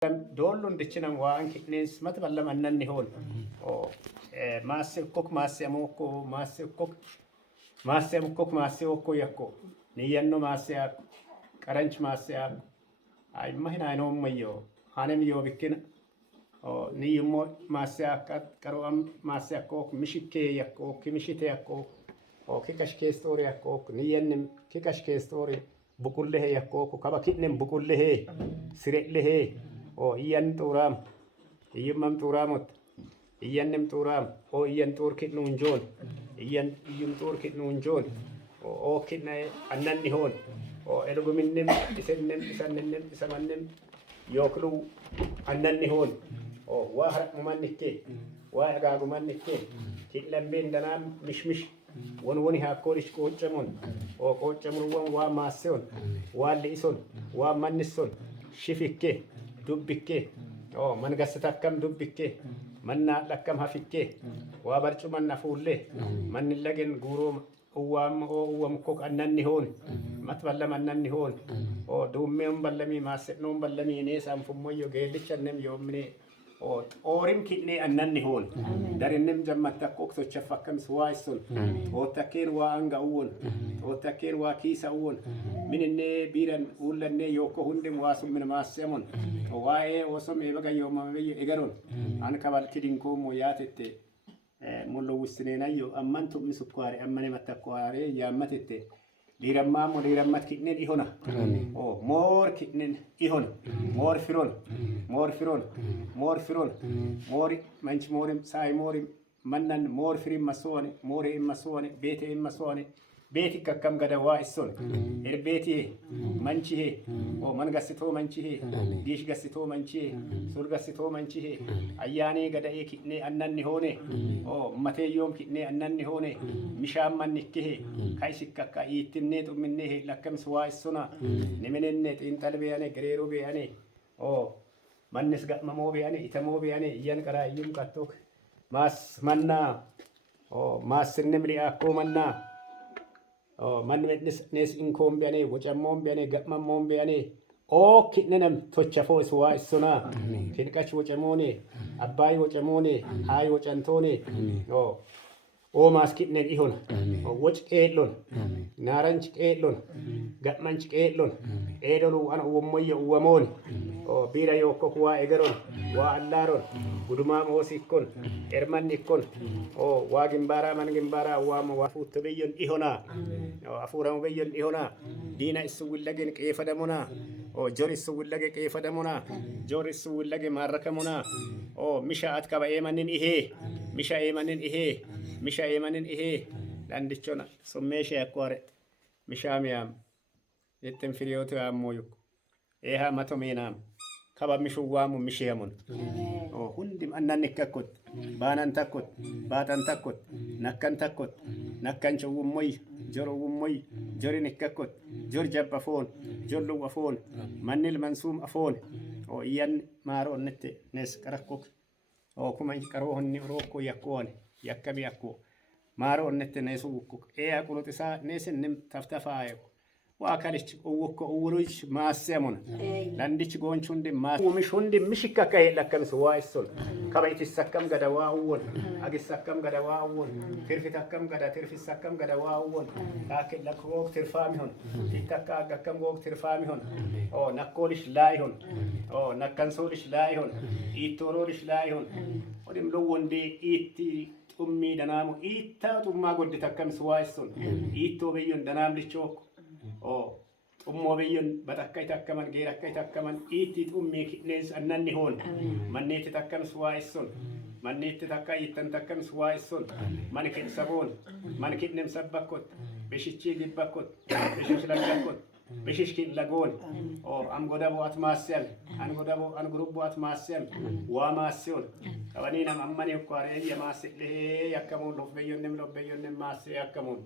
dollon dichinam waan kitnes mat ballam annanni hon o masse kok masse amoko masse kok okko yakko ni yanno masse karanch masse ay mahina no mayo hanem yo bikin o ni yummo masse karo am masse kok mishike yakko kimishite yakko o kikashke story yakko ni yannim kikashke story bukulle he yakko ko kaba kitnem bukulle he sirelle he o iyan turam iyumam turamot iyannem turam o iyan turkit nunjon iyan iyum turkit nunjon o kitna annanni hon o elguminnem isannem isamannem yoklu annanni hon o wa harmumannikke wa agagumannikke kitlamben danam mishmish woni ha korish ko chamon o ko chamon wa mason wa lison wa mannison shifikke dubbikke o man gastakkam dubbikke manna lakkam hafikke wa barcu man nafulle man lagen guro uwam ko annanni hon matballa annanni hon o dumme ballami masetno ballami ne sam fummoyo gelichannem yomne o orim kitne annanni hon darinnem jammatta ko so chafakkam suwaisun o taken wa anga won o taken wa kisa won minne biran ullanne yoko hundem wasum min masemon o wae o so me baga yoma be egaron an kabal kidin ko mo yatete mollo wusne nayo ammantu mi sukware ammane matakware yamatete liramma mo lirammat kitnen ihona o mor kitnen ihon mor firon mor manch morim sai morim mannan mor firim masone more masone bete masone beti kakkam gada wa ison beti manchi he o man gasito manchi he gish gasito manchi he sur gasito manchi he ayani gada e kitne annanni hone o mate yom kitne annanni hone misham man nikke he kai sikkaka itinne to minne he lakkam suwa isona nemenenne tin talbe ane grero be ane o mannes gammo be ane itamo be ane yan kara yum katok mas manna o mas nemri akko manna o man nes inkom be ane wocamom be ane gammom be ane o kitnenam tocha fo suwa isona kinkach wocamone abbay wocamone hay wocantone o mas kitnen ihon o woc elon naranch elon gammanch elon edolu an wommoyo wamon o bira yokko wa egaron wa allaron guduma mo sikkon erman ikkon o wagin bara man gimbara wa mo wafu tobeyon ihona o afura mo beyon ihona dina isuwillagen qefadamona o jori isuwillage qefadamona jori isuwillage marakamona o mishaat kaba emanin ihe misha emanin ihe landichona sommeshe akware mishamiyam yetem firiyoto amoyuk eha matomenam kaba mishu wamu mishiyamon o hundim annan nikkakot banan takot batan takot nakkan chowummoy joro wummoy jori nikkakot jor jabba fon jollu afon manil mansum afon o yan maro nette nes karakok o kuma karo honni roko yakone yakkabi yakko maro nette nesu wukuk e akulotisa nesen nim taftafayo wa kalich wukko uruj masemon landich gonchunde ma umishunde mishikka kay lakkam suwaisol kabayti sakkam gada wa won agi sakkam gada wa won tirfitakkam gada tirfisakkam gada wa won takel lakko tirfami hon itakka gakkam go tirfami hon o nakkolish lay hon o nakkansolish lay hon itorolish lay hon odim lowonde itti ummi danamo itta tumma goddi takkam suwaisol itto beyon danam lichok o ummo beyon batakkay takkaman gerakkay takkaman itti ummi kitnes annanni hon manneti takkam suwaisol manneti takkay ittan takkam suwaisol man kit sabon man kitnem sabbakot beshichi gibbakot beshish lagakot beshish kit lagon o am godabo atmasel an godabo an grubo atmasel wa masel kawani nam ammani ko are ya masel yakkamun lobbeyon masel yakkamun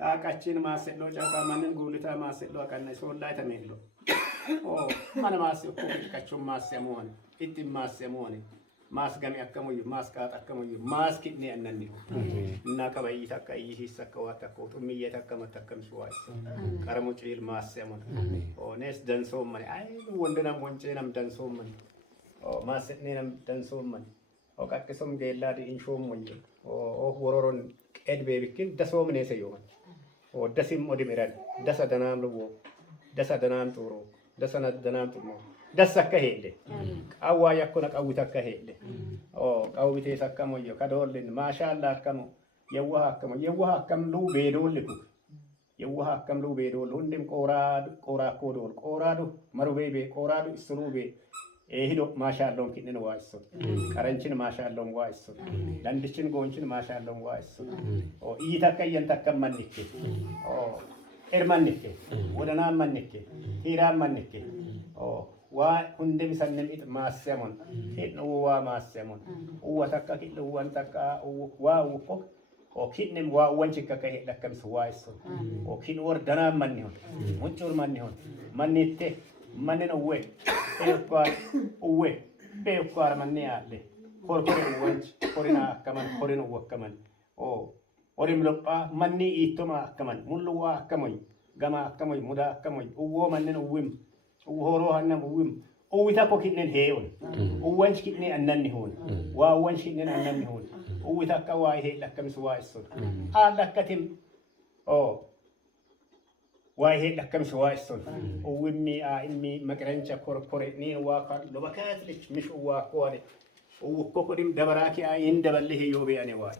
kakachin masel lo jaka manen gulita masel lo kan so laita mello o man masel ko kachum masel mon itim masel mon ማስገሚ አከሙይ ማስቃት አከሙይ ማስኪኒ አነኒ እና ከበይ ተከይ ሲሰከው አተከው ጡምዬ ተከመ ተከም ሱዋይ ቀረሙ ጭል ማሰሙን ኦኔስ ደንሶመን አይ ወንደናም ወንጨናም ደንሶመን ማስኔናም ደንሶመን ኦቃቅሶም ጌላዲ ኢንሾም ወንጀ ወሮሮን ኤድ ቤቢኪን ደሶም ነሰ ይሆን ደሲም ኦዲሜራን ደሰ ደናም ልቦ ደሰ ደናም ጡሮ ደሰና ደናም ጥሞ ደሰከ ሄለ ቃዋ ያኮነ ቃዊታ ከሄለ ቃዊቴ ሰከሞዮ ከዶልን ማሻአላ አከሞ የዋህ አከም ሉ ቤዶልኩ የዋህ አከም ሉ ቤዶል ሁንድም ቆራ ኮዶል ቆራዱ መሩቤ ቆራዱ ስሩቤ ሄዶ ማሻአላውን ኪንን ዋይሶ ቀረንችን ማሻአላውን ዋይሶ ለንድችን ጎንችን ማሻአላውን ዋይሶ ይተከየን ተከመንክ ኤርማንክ ወደና ማንክ ሂራ ማንክ ዋ ሁንደም ሰነም ኢት ማሰሙን ሄድነው ዋ ማሰሙን ወተካ ኪል ወንተካ ዋ ወኮ ኦኪንም ዋ ወንቺ ከከ ሄደከም ስዋይሶ ኦኪን ወርደና ማን ይሁን ሙጭር ማን ይሁን ማንቴ ማንን ወይ ኤኳር ወይ ኤኳር ማን ያለ ኮርኮር ወንጭ ኮሪና ከመን ኮሪኖ ወከመን ኦሪም ለጳ ማን ኢቶማ ከመን ሙሉዋ ከመይ ገማ ከመይ ሙዳ ከመይ ኦ ማንን ወም ሆሮ ሀነም ውም ኦዊታ ኮኪንን ሄውን ኦወንች ኪኔ አነን ይሁን ዋወንች ኪኔን አነን ይሁን ኦዊታ ከዋይ ሄ ለከምስ ዋይሶ አላከቲም ዋይ ሄ ለከምስ ዋይሶ ኦዊሚ አኢሚ መቅረንቻ ኮርኮሬ ኒ ዋካ ለበካት ልጅ ምሽ ዋኮኔ ኦኮኮዲም ደበራኪ አይ እንደበልህ ዮቤ አኔ ዋይ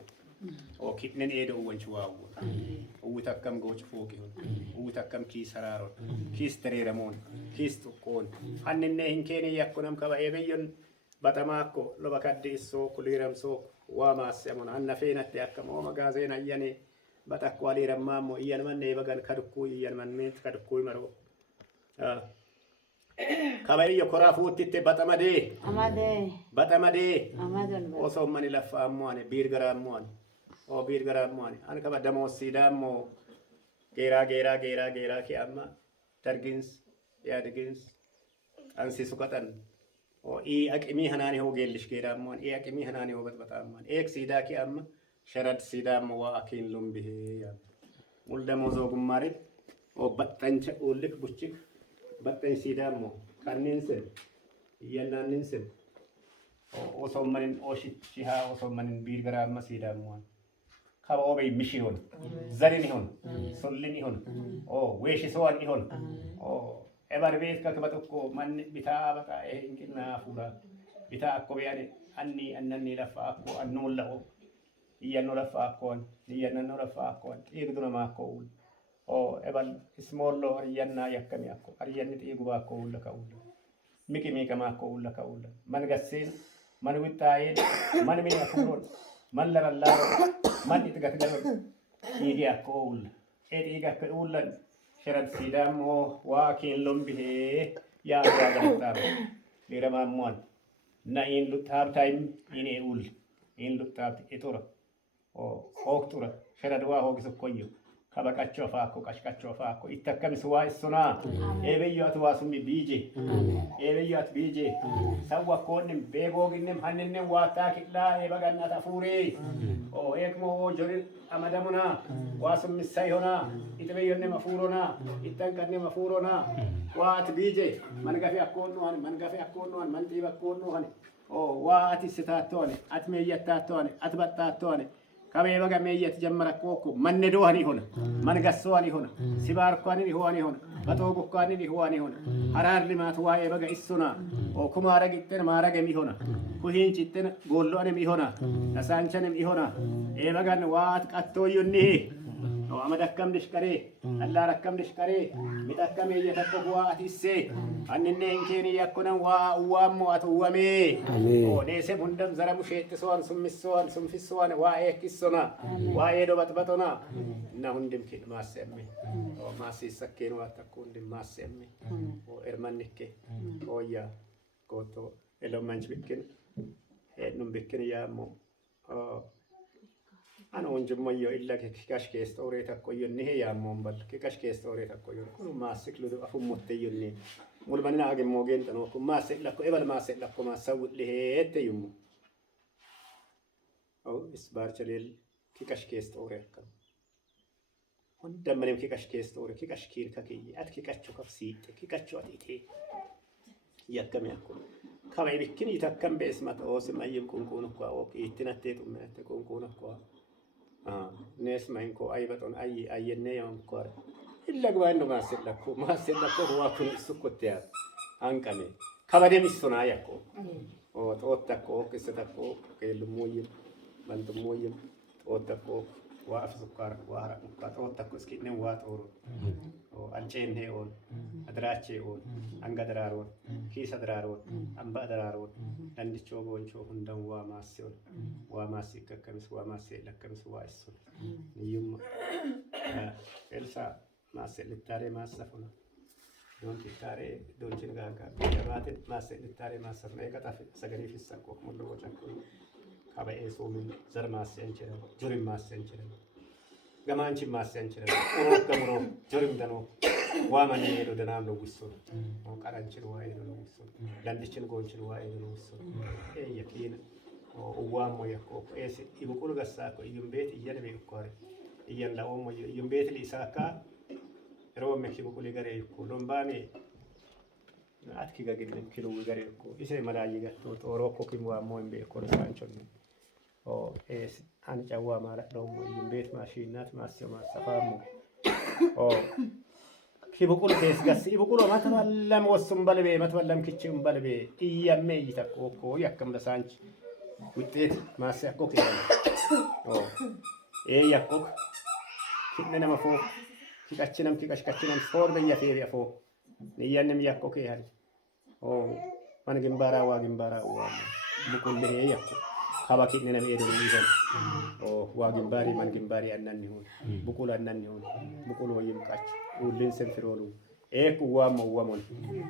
ኪንን ኤዶ ወንች ዋው ኡታከም ጎች ፎቅ ይሁን ኡታከም ኪስ ሰራሮን ኪስ ተሬረሞን ኪስ ጡቆን አንነ እንከኔ ያኩነም ከበየበየን በተማኮ ለበከዲሶ ኩሊረምሶ ዋማሰሙን አነፌነት ያከሞ መጋዜና የኔ በተቋሊ ረማሞ የልመነ ይበገን ከድኩ የልመን ሜት ከድኩ ይመሮ ከበየ ኮራፉት በተመዴ በተመዴ ኦሶመን ለፋሞን ቢርገራሞን ቢር ገራሞን አንከ በደሞስ ሲዳሞ ጌራ ኪያማ ተርጊንስ ያድጊንስ አንሲሱ ቀጠን ኢ አቅሚ ሀናኒ ሆ ጌልሽ ጌራሞን ኢ አቅሚ ሀናኒ ሆ በጣማን ኤክ ሲዳ ኪያማ ሸረድ ሲዳሞ ዋኪን ሉምቢሄ ያ ሙል ደሞዞ ጉማሪ በጠንቸ ኡልክ ቡችክ በጠኝ ሲዳሞ ካኒንስን የናኒንስን ኦሶመንን ኦሽቺሃ ኦሶመንን ቢር ገራማ ሲዳሞን ከበኦበይ ምሽ ይሁን ዘርን ይሁን ሶልን ይሁን ዌሽሶን ይሁን ኤበር ቤት ከከበጥኮ ማን ቢታ በቃ እንኪና ፉራ ቢታ አኮ ቢያኔ አነኒ ለፋ አኮ አኖላኦ እያኖ ለፋ አኮን እያነኖ ለፋ አኮን ይግዱና ማኮ ኤበል ስሞሎ አርያና ያከሚ አኮ አርያን ጥይጉ ባኮ ለካው ሚቂ ከማኮ ለካው ማን ገሴን ማን ውጣዬ ማን ምን ያፉሮን ማን ለበላ ማን ይተጋተገ ይዲ አኮል ኤዲጋ ከኡለን ሸረድ ሲዳሞ ዋኪን ሎምቢሄ ያ ያጋጣ ሊረማሞን ናይን ሉታብ ታይም ኢኔ ኡል ኢን ሉታብ ኢቶራ ኦክቱራ ሸረድ ዋ ሆግስ ኮዩ ከበቃቸው ፋኮ ቀሽቃቸው ፋኮ ይተከም ስዋ እሱና ኤበያት ዋሱሚ ቢጄ ኤበያት ቢጄ ሰዋ ኮንም ቤጎግንም ሀንንም ዋታ ኪላ ኤበጋና ታፉሬ ኤክሞ ጆሪ አመደሙና ዋሱም ሳይሆና ኢትበየነ መፉሮና ኢተንቀነ መፉሮና ዋት ቢጄ መንገፊ አኮኑን መንጢ በኮኑን ዋት ስታቶን አትመየታቶን አትበጣቶን ከበየ በጋ መየት ጀመረ ኮኩ መንዶሃኒ ሆነ መንገሶሃኒ ሆነ ሲባርኳኒ ሆሃኒ ሆነ በቶጉኳኒ ሆሃኒ ሆነ ሐራር ሊማት ዋየ በጋ ኢሱና ኩማረግ ኢተን ማረገም ይሆና ኩሂን ጭተን ጎሎንም ይሆና ነሳንቸንም ይሆና ኤበጋን ዋት ቀቶዩኒ አመደከም ድሽቀሬ አላረከም ድሽቀሬ ሚጠከም የየተቆዋ አቲሴ አንነ እንኬኒ ያኮነን ዋሞ አትወሜ ኦዴሴ ሁንደም ዘረሙ ሸጥሶን ሱምፊሶን ዋኤክሶና ዋኤዶ በጥበጦና እና ሁንደም ኪን ማሰሜ ማሲሰኬን ዋተኩ ሁንደም ማሰሜ ኤርማንኬ ኦያ ጎቶ ኤሎማንች ቢክን ሄድኑም ቢክን ያሞ أنا ونجمع يو إلا كيكاش كيستوري تكوي النهي يا مومبل كيكاش كيستوري تكوي كل ما سكلو دو أفهم متيوني مول بني ناقم موجين تنوكم ما سكلكو إبل ما سكلكو ما سوت له تيوم أو إسبار شليل كيكش كيست أوري كم هندا منهم كيكش كيست أوري كيكش كير ككي أت كيكشوا كفسيت كيكشوا أتيتي يكم يكون كما يمكن يتكم باسمه أو سما يمكن كونوا أو يتنتهي من تكون كونوا ناس ما ينكو أي بتون أي نيام كور إلا قوانو ما سلكو هو كن سكوتيا أنكمي كبدي مسنا يكو أو توتكو كستكو كيلمويم بنتمويم توتكو وأفسكار وارا توتكو سكينة واتورو أو أنشين هيون أدراتشي هون أنقدرارون كيس أدرارون أمبا أدرارون عندي شوبون شو هندم واماسيون واماسي ككمس واماسي لكمس واسون يوم إلسا ماسي للتاري ماسفنا دون تاري دون جنگاكا جبات ماسي للتاري ماسفنا إيكا تفي سجني في الساقو ملو وجاكوي كابا إيسو من زر ماسي أنشرا جرم ماسي أنشرا gamanchi masenchira uro gamro jorim dano wamani edo danam lo gusul o karanchir wa edo lo gusul landichin gonchir wa edo lo gusul yakin o wamo yakko ese ibukulu gassa ko yumbeti yene be kore yanda o mo yumbeti li saka ro me kibukuli gare ko lombani atki gagin kilo gare ko ise malayi gatto to ro ko kimwa mo be ko sanchon o es an jawa mara do mo yimbet mashinat masyo masafamu o kibukul bes gas ibukul matwallam wasum balbe matwallam kichum balbe iyamme yitako ko yakam da sanch wutet masya ko ke o yakko kinna ma fo kikachinam for be yafiri afo ni yannem yakko ke hal o man gimbara wa bukul be yakko kaba kinna na edo ni o wagin bari man gimbari annanni hon bukul annanni hon bukul wayim kach ulin sen firolu e ku wamo wamon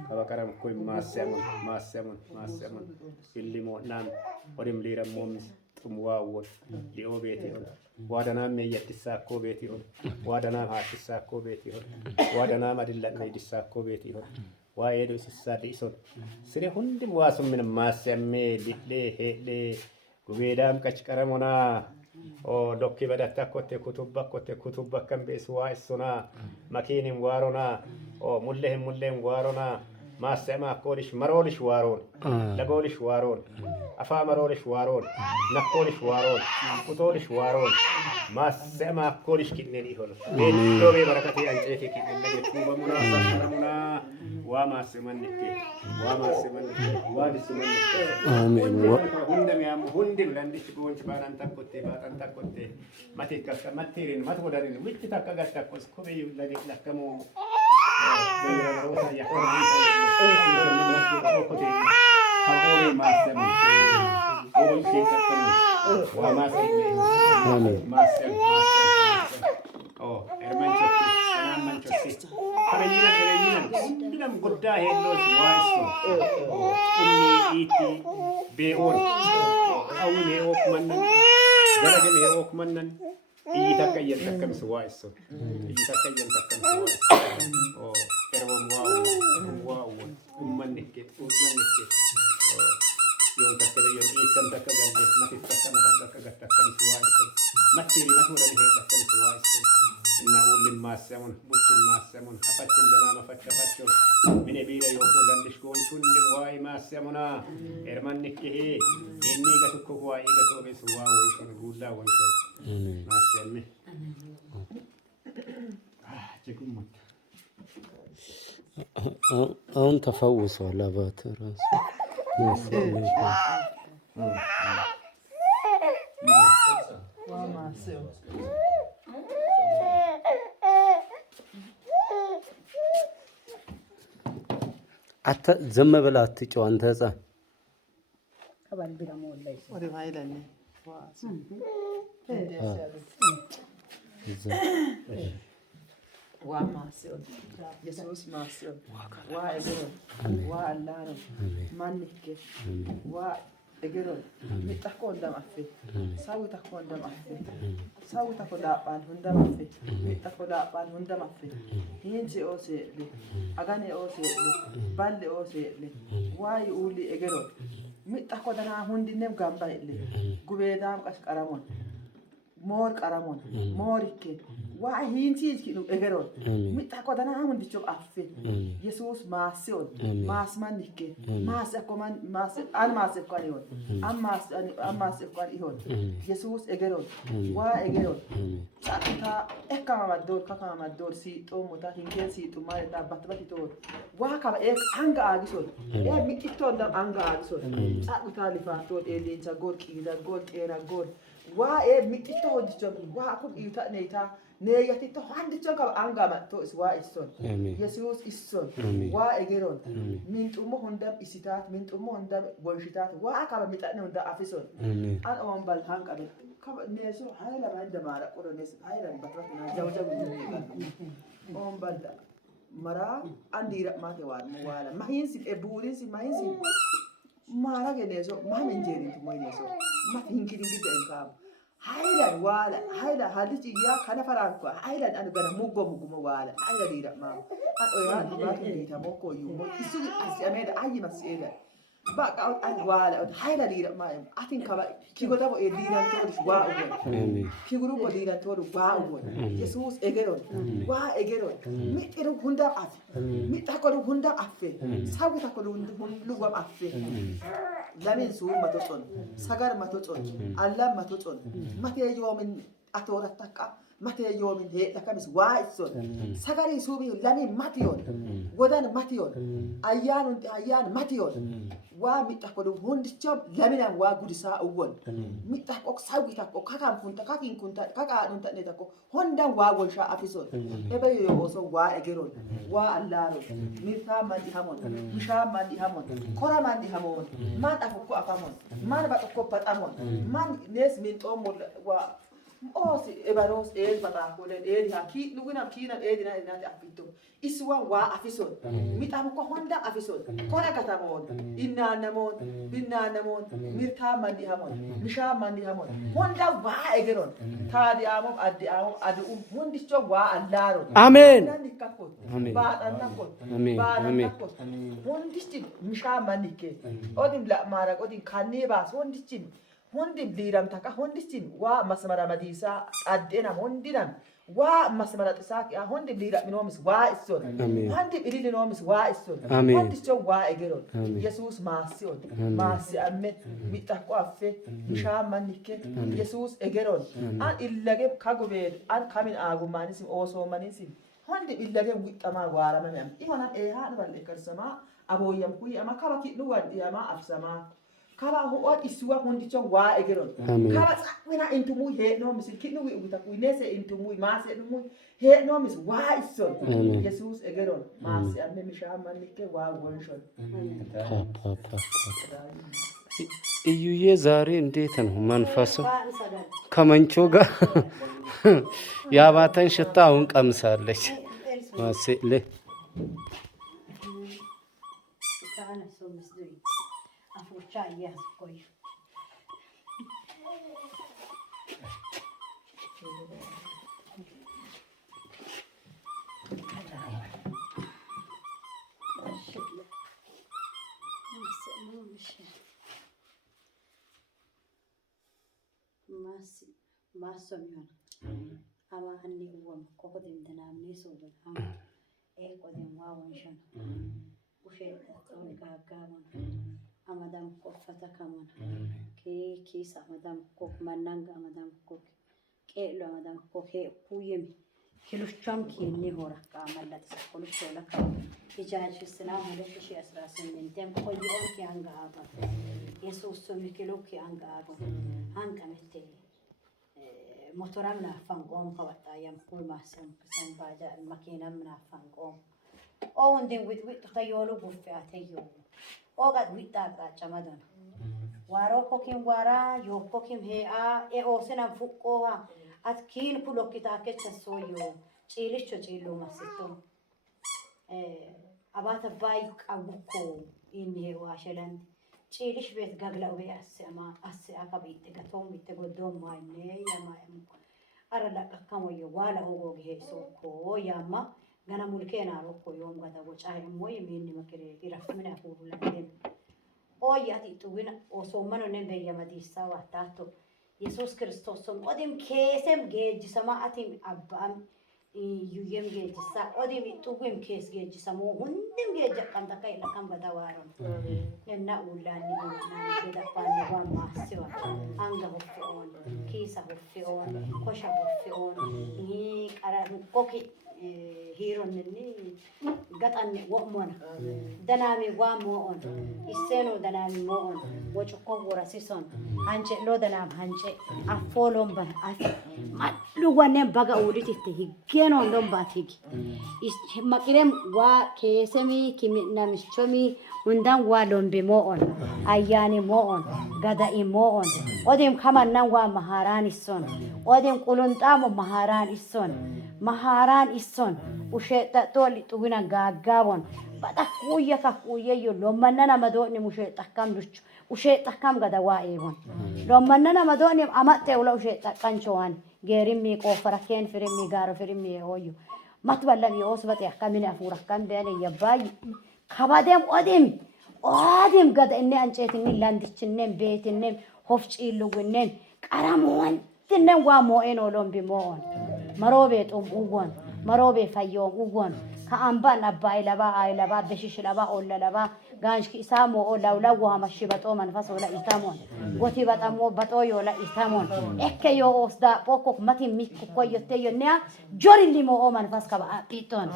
kaba karam koy masemon illi mo nan odim lira mom tum wawon li obeti on wadana me yattisa ko beti on wadana ha tissa ko beti on wadana madilla me dissa ko beti on wa edo sissa de ison sire hundim wasum min masemme lidde hedde Gubedam kachkaramona o dokki badatta kotte kutubba kambe suwa suna makinim warona o mullehem warona ما سمع كولش مرولش وارون لقولش وارون أفا مرولش وارون نقولش وارون كتولش وارون ما سمع كولش كنني هون بيتو ببركتي أنجيك كنني كوبا منا وما سمنك وادي سمنك آمين هندم يا هندم لندش كون شبان أنت كنت ما تكك ما تيرين ما تقولين ويت تكك تكوس كوبي لك كمو Itakayyan takkan suwaiso. Oh, pero wow. Umanikit. Yung takkan ikan takagande, matagakkan suwaiso. Matiri maturan he takkan suwaiso. Naulim masamon, bucin masamon, apacin danama faccio. Minebira yoko dandish gonchundim wai masamona. Ermanikki inni gatukko wai gatobe suwaishon gulla wonshon. Masyami. Cikumut. أنت تفوز ولا باتراس؟ حتى زم بلاتي جو أنت هذا. طبعا بلا مول ليس. ودي هاي لني. وماسيون يسوس ماسيون وإجرون وعلانو مانك وإجرون متحكون دم أفي ساوي تحكون دم أفي ساوي تحكون دابان هندم أفي تحكون دابان هندم أفي هينجي أوسي لي أغاني أوسي لي بالي أوسي لي واي أولي إجرون متأكد أنا هندي نم جنبه اللي قبيدام قش قرامون مور قرامون مورك واحين تيجي كده إجرون متأكد أنا هندي شو أفي يسوع ماسون ماس منك ماس أكمل ماس أنا ماس أكانيون أم ماس أكانيون يسوع إجرون وإجرون ساعتها كما ما الدور سيتو متى هنكين سيتو ما يدا بتبتي تور وهكذا أنجا أجسون ميتون دم أنجا أجسون ساعتها لفاتور إيدين جاكور كيدا جول كينا جول ميتون ديشون وهكذا يتا نيتا نيجي تو عندي جاكا أنجا ما تو إسوا إسون يسوع إسون وإجرون من تومو هندم إسيتات من تومو هندم بونشيتات وهكذا ميتان هندم أفيسون أنا أم بالهانك أبي كم نيسو هاي لا بعد دمارة كورو نيس هاي لا بتروح جاو جاو أم بالدا مرا عندي رأ ما توار موالا ما ينسي أبورين سي ما ينسي مرا كنيسو ما من جيرين تموي نيسو ما تهينكي تهينكي تنكاب هاي لا والا هاي لا هذي تيجي كنا فرانكو هاي لا أنا بنا موجو موالا هاي لا ديرا ما أنا أيها الناس اللي تاموكو يومو يسوي أسيامي أي مسألة بقى أود والا هاي لا ديرا ما أتين كبا كيقول تابو ديرا تورش واو كيقولوا بديرا تورو واو يسوع إجرون وا إجرون ميت إلو هندا أف ميت تأكلوا هندا أف ساوي تأكلوا هندا أف لمن سوء ما تصون سجار ما تصون الله ما تصون متى يوم أتورا تكا متى يوم هي لكمس وايسون سجاري سوبي لمن ماتيون ودان ماتيون أيان ماتيون وميت تأكلوا هندا جام لمن واجودسا أول ميت تأكل ساوي تأكل كاكام كنتا كاكين كنتا كاكا نتا نتاكل هندا واجولشا أفيسون إبى يوصل واجرون والله ميتا مادي همون مشا مادي همون كورا مادي همون ما أفكوا أفهمون ما نبتكوا بتأمون ما ناس من أمور و أوسي إبراروس بتأكلين هاكي نقولنا كينا دينا أفيتو إسوا وأفيسون ميتامكوا هوندا أفيسون كورا كتامون إننا نمون بينا نمون ميتا مادي همون مشا مادي همون هوندا وأجرون تادي أمم أدي هوندي شو والله آمين بعد أنكون بعد أنكون هوندي شيء مشا مانيكي أودين لا مارك أودين كاني باس هوندي شيء هوندي بليرام تكا هوندي شيء ومسمار مديسا أدينا هوندينا ومسمار تساك يا هوندي بليرام منومس وإسون هوندي بليرام منومس وإسون هوندي شو وإجرون يسوع ماسيون ماسي أمي ميتاكوا أفه مشا مانيكي يسوع إجرون أن إلا جم كعوبير أن كمين أعو مانيسيم أوسو مانيسيم هندي إلا جم ويتما وارا مم إيوانا إيها نبالي كرسما أبو يمكوي أما كابا كي نواد يما أفسما كابا هو إسوا هندي شو وإجرون كابا سأكوينا إنتمو هي نومس كي نوي وتكوي نسي إنتمو ماس إنتمو هي نومس وإسون يسوع إجرون ماس أمي مشا مانيكي وأغونشون እዩዬ ዛሬ እንዴት ነው መንፈሱ? ከመንቾ ጋር የአባተን ሽታ አሁን ቀምሳለች። ማሴለ Masomion. Ama hanni uwam kokodin danamni soban. Kodin wawonshan. Ushe tatoni gaggamon. Amadam kofata kamon. Kisa amadam kok mananga amadam kok. Kelo amadam kok he puyem. Kilusham kinni hora kamallat sakolushela kam. Ijaj islam haleshi shi asrasin mentem koyon ki anga aba. Yesus somi kilo ki anga aba. Anga mette. موتورا منافن قوم قوتا يم كل ما سن باجا الماكينة منافن قوم أو عندهم ويت تخيلوا بوفياتيو أو قد ويت تاقا جمادون وارو كوكيم وارا يو كوكيم هي أو سنا فوقها أتكين كلو كتاكة تسويو تشيلو مسيتو أبات بايك أبوكو إني واشلن تشيلش بيت قبله بيأسما أسأك بيتقطعون بيتقدم ماينة يا ما أرلا كم ويوالا هو جه سوكو يا ما جانا ملكنا روكو يوم قدا وجاه موي مني ما كري يرفع من أقول لهم أو ooyyati tuwina osoomano ne beeyyamadiisaa waataatto Yesuus Kiristoos odim keesem geejjisama atim abbaan yuyyem geejjisaa odim tuwim kees geejjisamoo hundim geejjaqan takka ila kan badawaaron nenna ullaanni naan bedappaanni waan maasiwan anga hoffi'oon kiisa hoffi'oon kosha hoffi'oon qara koki hiironni gaxanni wo'mona danaami waa moo'on isseeno danaami moo'on wocukko worasison hance loo danaam hance affooloon ban madhu wannen baga uudhititti higgeenoon don baat higi maqirem waa keesemii namichomii hundan waa lombi moo'on ayyaani moo'on gada'i moo'on odim kamannan waa mahaaraan isson odim qulunxaamo mahaaraan isson maharan ison usheta toli tuwina gaagawon bada kuya ka kuya yo lomanana madoni musheta kam duch usheta kam gada waewon lomanana madoni amate ula usheta kanchoan gerimi ko faraken firimi garo firimi hoyo matwalla mi osbati ahkamini afura kan bene yabay kabadem odim gada inni anchetin landichinnem betinnem hofchilugunnen qaramon tinnem wa mo eno lombi moon marobe ugon marobe fayyom ugon ka amban abai laba beshish laba olla laba ganshki isamo olla lawa mashibato manfas wala itamon goti batamo bato yola itamon ekke yo osda pokok mati mikko koyote yonea jori limo o manfas ka piton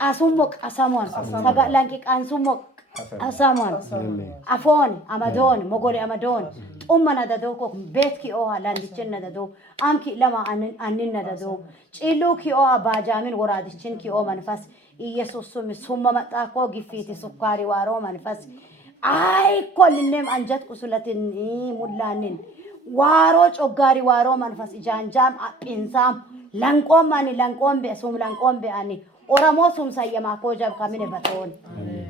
asumok asamon sagalanki ansumok asamon afon amadon mogole amadon ummana dadoko betki o halandichenna dado amki lama anninna dado ciluki o bajamin woradichenki o manfas ኢየሱስ ስም መጣቆ ግፊት ስኳሪ ዋሮ መንፈስ አይ ኮልንም አንጀት ቁስለትን ሙላንን ዋሮ ጮጋሪ ዋሮ መንፈስ ጃንጃም አጥንሳም ላንቆም በሱም ላንቆም በአኒ ኦራሞ ሱም ሳየማ ኮጃብ ካሚነ በቶን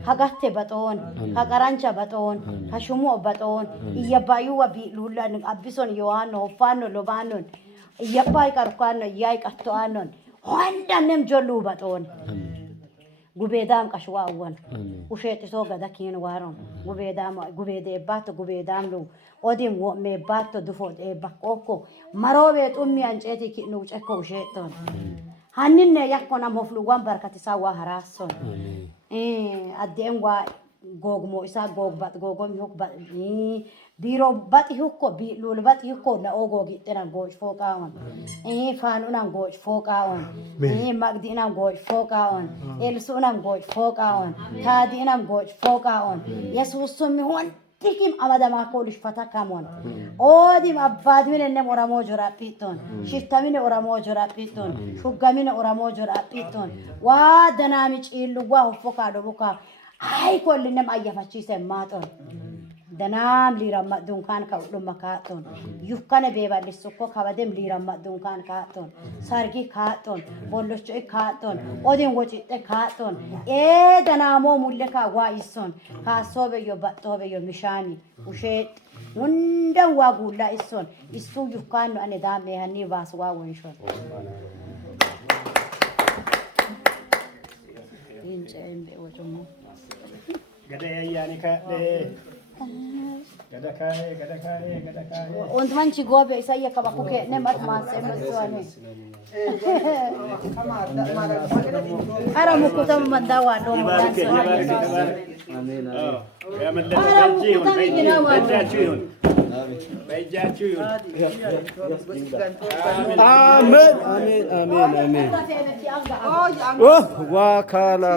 ሀጋቴ በቶን ሀቀራንቻ በቶን ሀሹሙ በቶን እየባዩ ወቢ ሉላን አቢሶን ዮሐን ሆፋኖ ሎባኖን እየባይ ቀርኳን ያይ ቀጥቷኖን ወንዳንም ጆሉ በቶን ጉቤዳም ቀሽዋ ወን ውሸት ሶ ገዳኪን ዋሮን ጉቤዴ ባት ጉቤዳም ሉ ኦዲም ወሜ ባት ዱፎ ባቆኮ ማሮቤ ጡሚ አንጨቲ ኪኑ ጨኮ ውሸቶን ሀንነ ያኮና ሞፍሉ ዋን በርከት ሳዋ ሀራሶን አዴንዋ ጎግሞ ኢሳ ጎግባት ጎጎም ሆክ ቢሮ ባት ይሁኮ ቢሉል ባት ይሁኮ ለኦጎጊ ተና ጎጭ ፎቃውን ፋኑና ጎጭ ፎቃውን ማግዲና ጎጭ ፎቃውን ኤልሱና ጎጭ ፎቃውን ታዲና ጎጭ ፎቃውን ኢየሱስም ይሁን ቲኪም አማዳማ ኮልሽ ፈታካሞን ኦዲም አባድሚን እነ ኦራሞ ጆራ ፒቶን ሽፍታሚን ኦራሞ ጆራ ፒቶን ሹጋሚን ኦራሞ ጆራ ፒቶን ዋ ደናሚ ጪልዋ ሆፎካዶ ቡካ አይ ኮልንም አያፋቺ ሰማቶን دنام ليرام دونكان كأولو مكاتون يوكان بيبا لسوكو كبادم ليرام دونكان كاتون سارجي كاتون بولوش جاي كاتون أودين وجيت كاتون دنامو مولكا وايسون كاسوبة يو باتوبة يو مشاني وشيت وندا واقولا إسون إسو يوكان أنا دامي هني باس واوينشون إنجاي بوجمو قد يعني كده Gada kai. Und manche Gobe ist ja kabakuke ne mat mas emsuane. Ara mukutam mandawa do mudansa. Amin. Ya madle bajjiyun. Amin. Oh, wa kala.